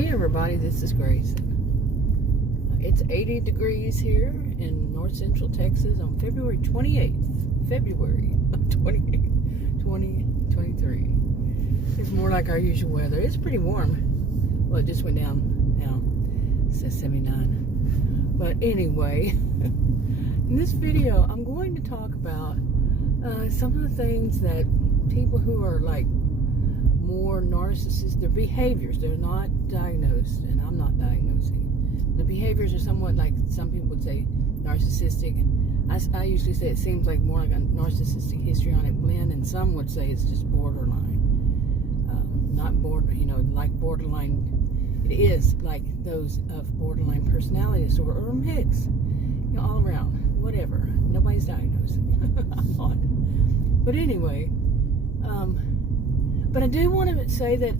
Hey everybody, this is Grace. It's 80 degrees here in north central Texas on February 28th. February 28th, 2023. It's more like our usual weather. It's pretty warm. Well, it just went down now. It says 79. But anyway, in this video, I'm going to talk about some of the things that people who are like more narcissistic, their behaviors, they're not diagnosed, and I'm not diagnosing. The behaviors are somewhat like some people would say narcissistic. I usually say it seems like more like a narcissistic histrionic blend, and some would say it's just borderline. Not border, like borderline. It is like those of borderline personality disorder or a mix, all around, whatever. Nobody's diagnosing. I'm not. But anyway, but I do want to say that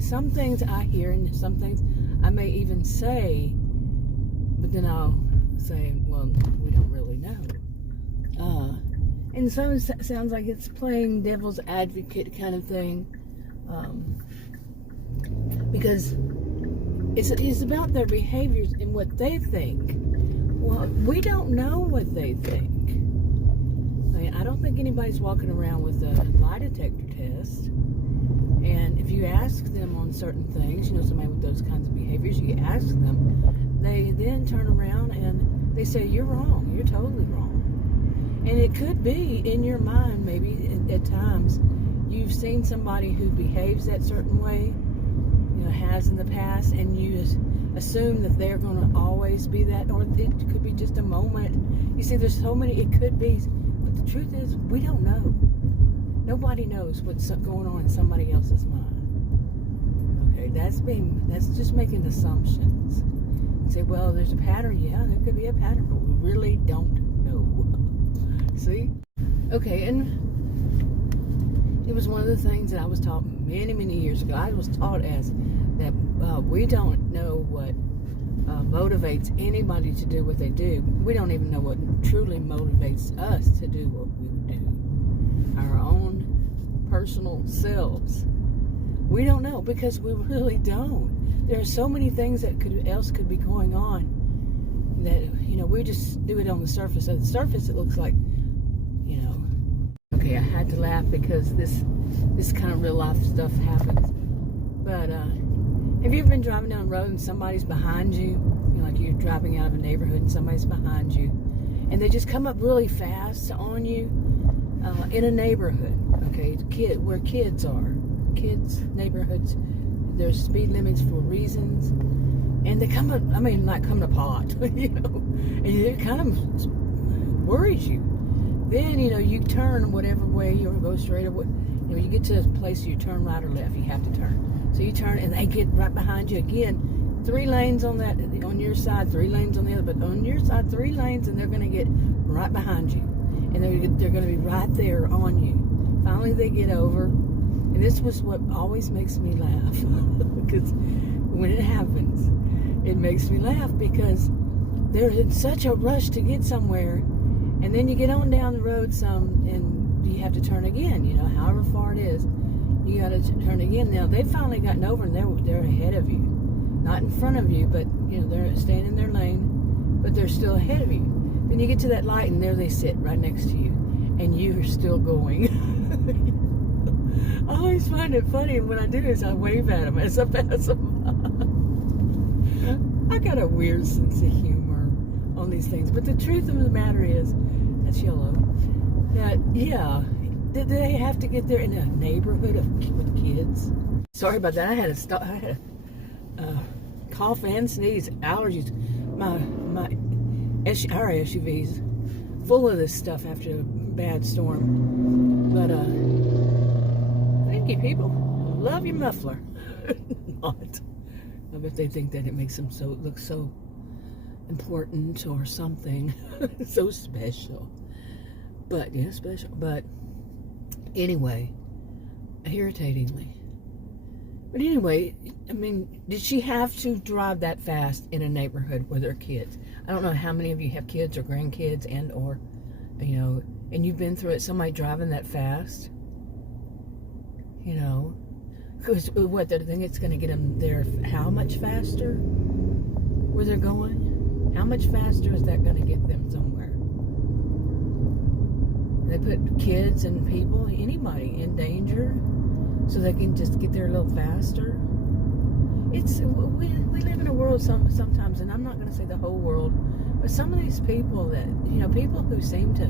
some things I hear and some things I may even say, but then I'll say, well, we don't really know. And some sounds like it's playing devil's advocate kind of thing, because it's about their behaviors and what they think. Well, we don't know what they think. I mean, I don't think anybody's walking around with a lie detector test. And if you ask them on certain things, somebody with those kinds of behaviors, you ask them, they then turn around and they say, you're wrong. You're totally wrong. And it could be in your mind, maybe at times, you've seen somebody who behaves that certain way, has in the past, and you assume that they're going to always be that, or it could be just a moment. You see, there's so many, it could be, but the truth is, we don't know. Nobody knows what's going on in somebody else's mind. Okay, that's just making assumptions. You say, well, there's a pattern. Yeah, there could be a pattern, but we really don't know. See? Okay, and it was one of the things that I was taught many, many years ago. I was taught as that we don't know what motivates anybody to do what they do. We don't even know what truly motivates us to do what we do. Our own personal selves. We don't know because we really don't. There are so many things that could be going on that we just do it on the surface. At the surface, it looks like okay, I had to laugh because this kind of real life stuff happens. But have you ever been driving down the road and somebody's behind you? Like you're driving out of a neighborhood and somebody's behind you, and they just come up really fast on you in a neighborhood. Okay, where kids are, neighborhoods. There's speed limits for reasons, and they come up. I mean, like come to pot, and it kind of worries you. Then, you turn whatever way or go straight or you get to a place you turn right or left, you have to turn. So you turn and they get right behind you again. 3 lanes on your side, 3 lanes on the other, but on your side, 3 lanes, and they're going to get right behind you. And they're going to be right there on you. Finally, they get over. And this was what always makes me laugh. Because when it happens, it makes me laugh because they're in such a rush to get somewhere. And then you get on down the road some, and you have to turn again, however far it is. You got to turn again. Now, they've finally gotten over, and they're ahead of you. Not in front of you, but, they're staying in their lane, but they're still ahead of you. Then you get to that light, and there they sit right next to you, and you are still going. I always find it funny, and what I do is I wave at them as I pass them. I got a weird sense of humor on these things, but the truth of the matter is, that's yellow, that, did they have to get there in a neighborhood with kids? Sorry about that. I had a cough and sneeze, allergies. Our SUV's full of this stuff after a bad storm. But thank you, people. Love your muffler. Not. I bet they think that it makes them look so important or something. So special. But yeah, special. But anyway, irritatingly. But anyway, I mean, did she have to drive that fast in a neighborhood with her kids? I don't know how many of you have kids or grandkids and and you've been through it, somebody driving that fast, Because what, they think it's going to get them there how much faster? Where they're going? How much faster is that going to get them somewhere? They put kids and people, anybody, in danger so they can just get there a little faster. We live in a world sometimes, and I'm not going to say the whole world, but some of these people that, people who seem to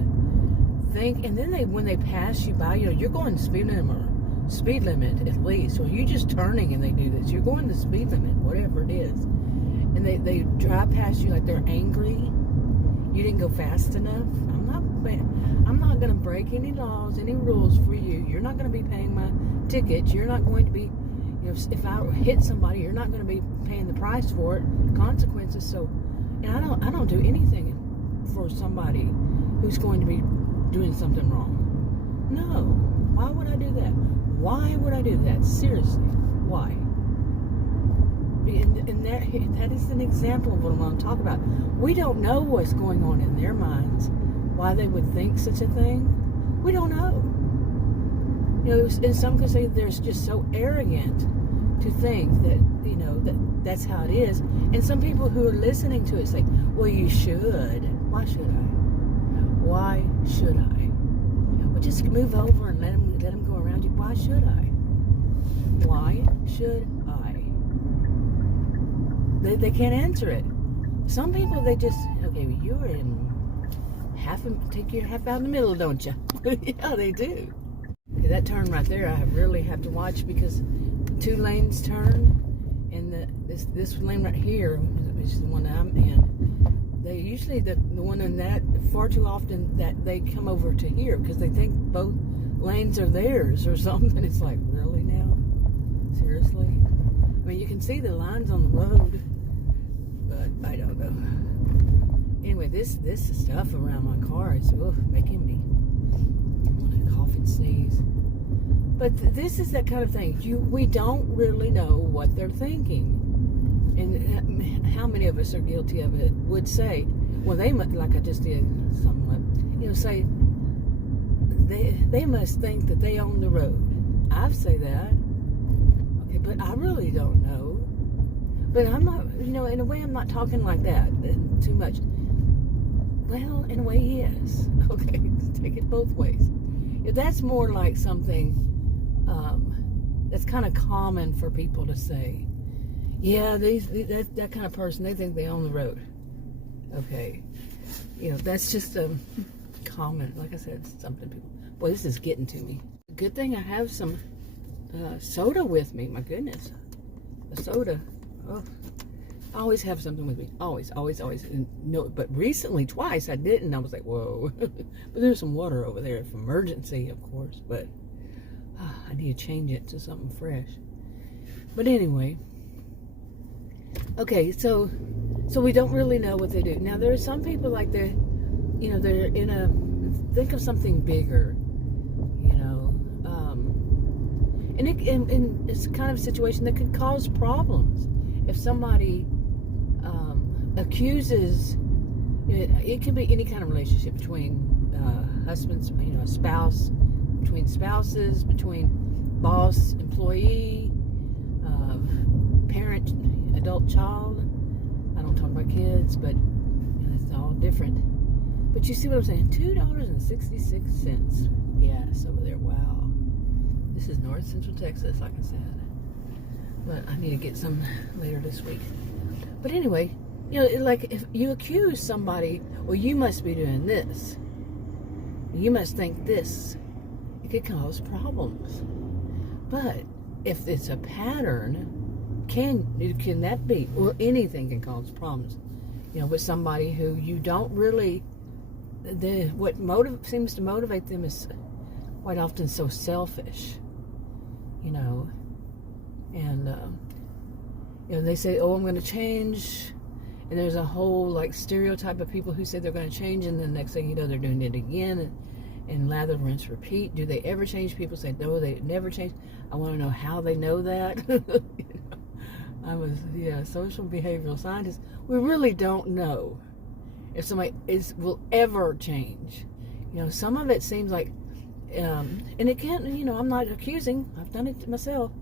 think, and then when they pass you by, you're going speed limit at least, or you're just turning and they do this. You're going the speed limit, whatever it is, and they drive past you like they're angry. You didn't go fast enough. I'm not going to break any laws, any rules for you. You're not going to be paying my tickets. You're not going to be, if I hit somebody, you're not going to be paying the price for it, consequences. So, and I don't do anything for somebody who's going to be doing something wrong. No. Why would I do that? Why would I do that? Seriously, why? And that is an example of what I'm going to talk about. We don't know what's going on in their minds, why they would think such a thing. We don't know. And some could say they're just so arrogant to think that, that's how it is. And some people who are listening to it say, well, you should. Why should I? Why should I? Well, just move over and let them go around you. Why should I? Why should I? They can't answer it. Some people, they just, okay, you're in take your half out in the middle, don't you? Yeah, they do. Okay, that turn right there, I really have to watch because 2 lanes turn, and this lane right here, which is the one that I'm in, they usually, the one in that, far too often that they come over to here because they think both lanes are theirs or something. It's like, really now? Seriously? I mean, you can see the lines on the road, but I don't know. Anyway, this stuff around my car is making me want to cough and sneeze. But this is that kind of thing. We don't really know what they're thinking. And how many of us are guilty of it would say, well, they must, like I just did somewhat, say, they must think that they own the road. I say that. Okay, but I really don't know. But I'm not, in a way I'm not talking like that too much. Well, in a way, yes. Okay, take it both ways. That's more like something that's kind of common for people to say. Yeah, that kind of person, they think they own the road. Okay. That's just a comment. Like I said, something people, boy, this is getting to me. Good thing I have some soda with me. My goodness. A soda. Oh. I always have something with me. Always. And no, but recently, twice, I didn't. I was like, whoa. But there's some water over there for emergency, of course. But I need to change it to something fresh. But anyway. Okay, so we don't really know what they do. Now, there are some people like they're in a, think of something bigger, and it's kind of a situation that could cause problems. If somebody accuses, it can be any kind of relationship between husbands, a spouse, between spouses, between boss, employee, parent, adult, child. I don't talk about kids, but it's all different. But you see what I'm saying? $2.66. Yes, over there. Wow. This is North Central Texas, like I said. But I need to get some later this week. But anyway, like if you accuse somebody, well, you must be doing this. You must think this. It could cause problems. But if it's a pattern, can that be? Or anything can cause problems. With somebody who you don't really, what seems to motivate them is quite often so selfish. And they say, oh, I'm going to change, and there's a whole stereotype of people who say they're going to change, and then the next thing you know, they're doing it again, and lather, rinse, repeat. Do they ever change? People say, no, they never change. I want to know how they know that. I was, social behavioral scientist. We really don't know if somebody will ever change. Some of it seems like, and it can't, I'm not accusing. I've done it myself.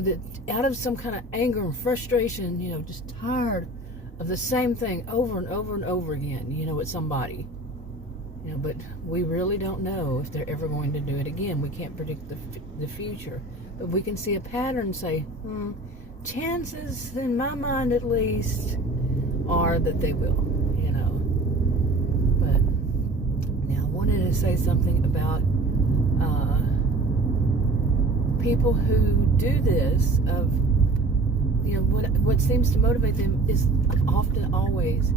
that out of some kind of anger and frustration, just tired of the same thing over and over and over again, with somebody. But we really don't know if they're ever going to do it again. We can't predict the future. But we can see a pattern and say, chances, in my mind at least, are that they will, But now I wanted to say something about people who do this of, what seems to motivate them is often always,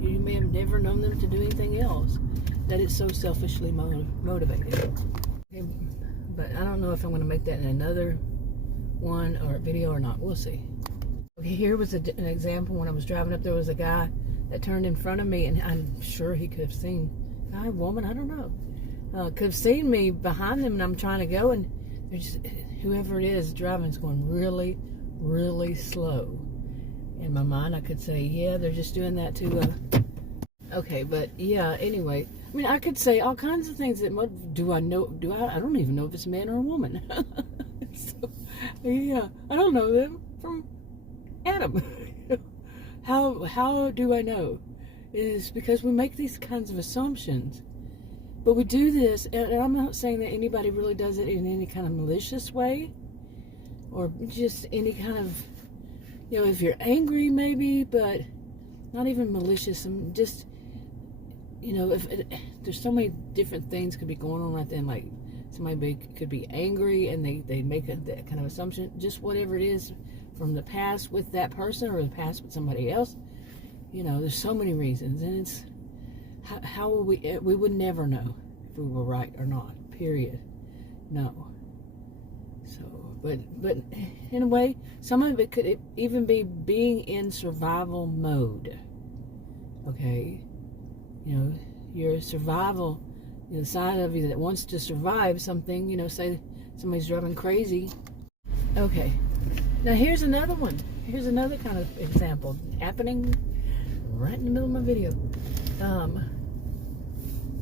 you may have never known them to do anything else, that it's so selfishly motivated. Okay, but I don't know if I'm going to make that in another one or a video or not. We'll see. Okay, here was an example. When I was driving up, there was a guy that turned in front of me, and I'm sure he could have seen, guy or woman, I don't know, could have seen me behind them, and I'm trying to go, and whoever it is driving is going really, really slow. In my mind, I could say, yeah, they're just doing that to, okay, but yeah, anyway, I mean, I could say all kinds of things that, I don't even know if it's a man or a woman. So, yeah, I don't know them from Adam. How do I know? It's because we make these kinds of assumptions. But we do this, and I'm not saying that anybody really does it in any kind of malicious way, or just any kind of, if you're angry maybe, but not even malicious. And just, if there's so many different things could be going on right then, like somebody could be angry and they make that kind of assumption, just whatever it is from the past with that person or the past with somebody else. There's so many reasons, and it's how will we would never know if we were right or not, period. No. So, but in a way, some of it could even be being in survival mode. Okay, your survival, the side of you that wants to survive something. Say somebody's driving crazy. Okay, now here's another one. Here's another kind of example happening right in the middle of my video.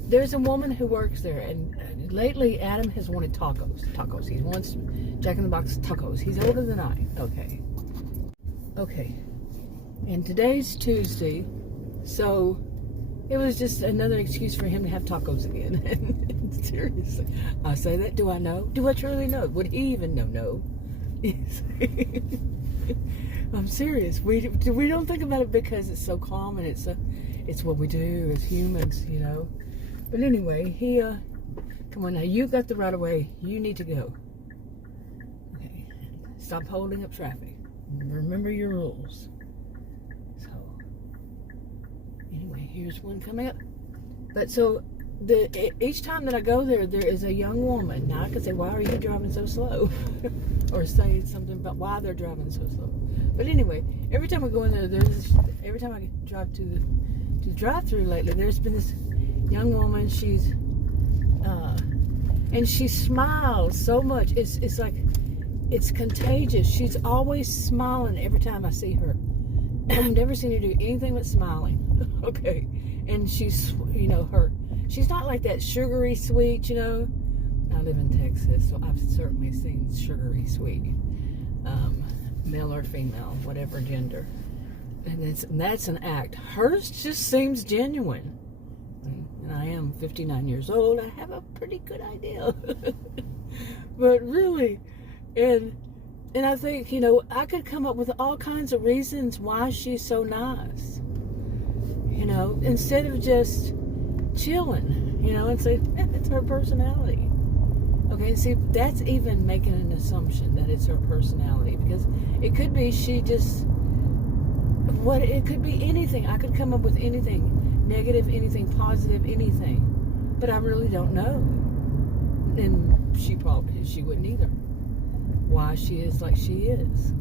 There's a woman who works there, and lately Adam has wanted tacos. He wants Jack in the Box tacos. He's older than I. Okay. And today's Tuesday, so it was just another excuse for him to have tacos again. Seriously, I say that. Do I know? Do I truly know? Would he even know? No. I'm serious. We don't think about it because it's so common. It's what we do as humans, But anyway, he come on now. You got the right of way. You need to go. Okay. Stop holding up traffic. Remember your rules. So anyway, here's one coming up. But so each time that I go there is a young woman. Now I could say, why are you driving so slow? Or say something about why they're driving so slow. But anyway, every time I go in there, every time I drive to the drive-through lately, there's been this young woman. She's and she smiles so much. It's like it's contagious. She's always smiling every time I see her. I've never seen her do anything but smiling. Okay, and she's she's not like that sugary sweet. I live in Texas, so I've certainly seen sugary sweet, male or female, whatever gender, and that's an act. Hers just seems genuine. And I am 59 years old. I have a pretty good idea. But really, and I think, I could come up with all kinds of reasons why she's so nice. Instead of just chilling, and say, it's her personality. Okay, see, that's even making an assumption that it's her personality, because it could be it could be anything. I could come up with anything. Negative, anything positive, anything, but I really don't know, and she wouldn't either. Why she is like she is.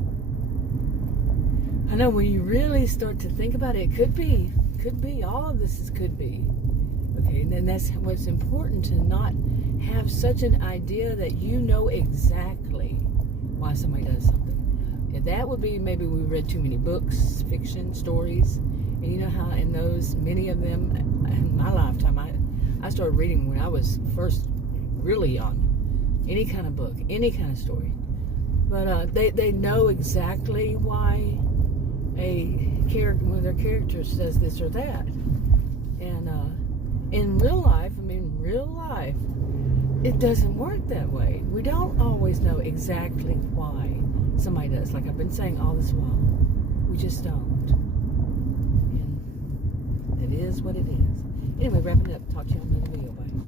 I know when you really start to think about it, it could be all of this could be. Okay, and then that's what's important, to not have such an idea that exactly why somebody does something. And that would be maybe we read too many books, fiction, stories. And you know how in those, many of them, in my lifetime, I started reading when I was first really young. any kind of book, any kind of story. But they know exactly why one of their characters says this or that. And in real life, it doesn't work that way. We don't always know exactly why somebody does. Like I've been saying all this while. We just don't. And it is what it is. Anyway, wrapping up. Talk to you on another video. Bye.